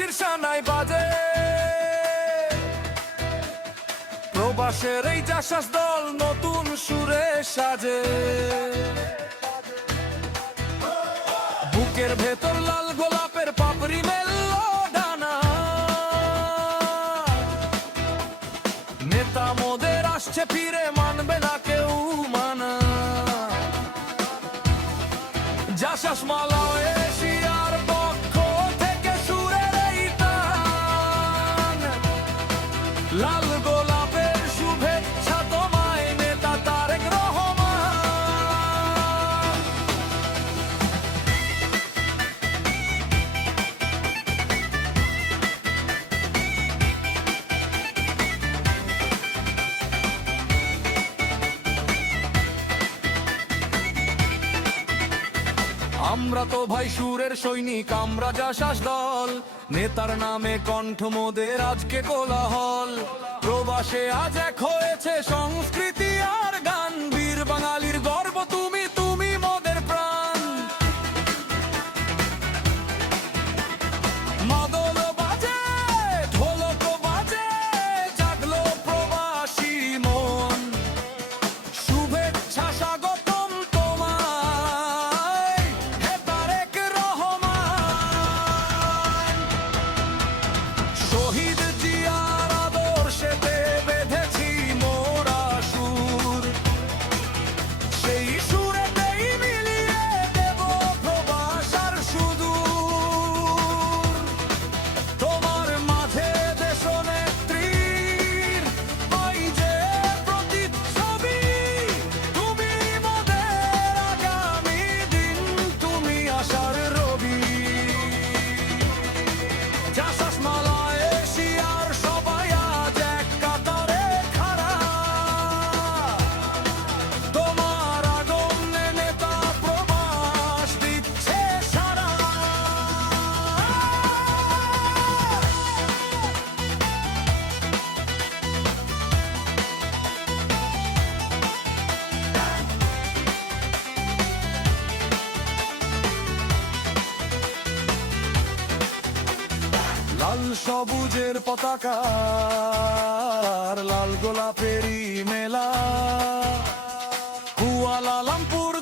বাঁশির সানাই বাজে, প্রবাসের এই জাসাস দল নতুন সুরে সাজে। বুকের ভেতর লাল গোলাপের পাপড়ি মেললো ডানা, নেতা মোদের আসছে ফিরে, মানবে না কেউ মানা। জাসাস মালয়েশিয়ার পক্ষ থেকে সুরের এই টান, লাল গোলাপের শুভেচ্ছা তোমায় নেতা তারেক রহমান। আমরা তো ভাই সুরের সৈনিক, আমরা জাসাস দল, নেতার নামে কণ্ঠ মোদের আজকে কোলাহল। প্রবাসে আজ এক হয়েছে সংস্কৃতি আর গান, বীর বাঙালির গর্ব তুমি, তুমি মোদের প্রাণ। মাদল বাজে, ঢোলক বাজে, জাগলো প্রবাসী মন, শুভেচ্ছা স্বাগতম তোমায় হে তারেক রহমান। শহীদ জিয়ার আদর্শেতে বেঁধেছি মোরা সুর, সেই সুরেতেই মিলিয়ে দেব প্রবাস আর সুদূর। তোমার মাঝে দেশ নেত্রীর ওই যে প্রতিচ্ছবি, তুমি মোদের আগামী দিন, তুমি আশার রবি। জাসাস মালয়েশিয়ার সবাই আজ এক কাতারে খাড়া, তোমার আগমনে নেতা প্রবাস দিচ্ছে সাড়া। লাল সবুজের পতাকা আর লাল গোলাপেরই মেলা, কুয়ালালামপুর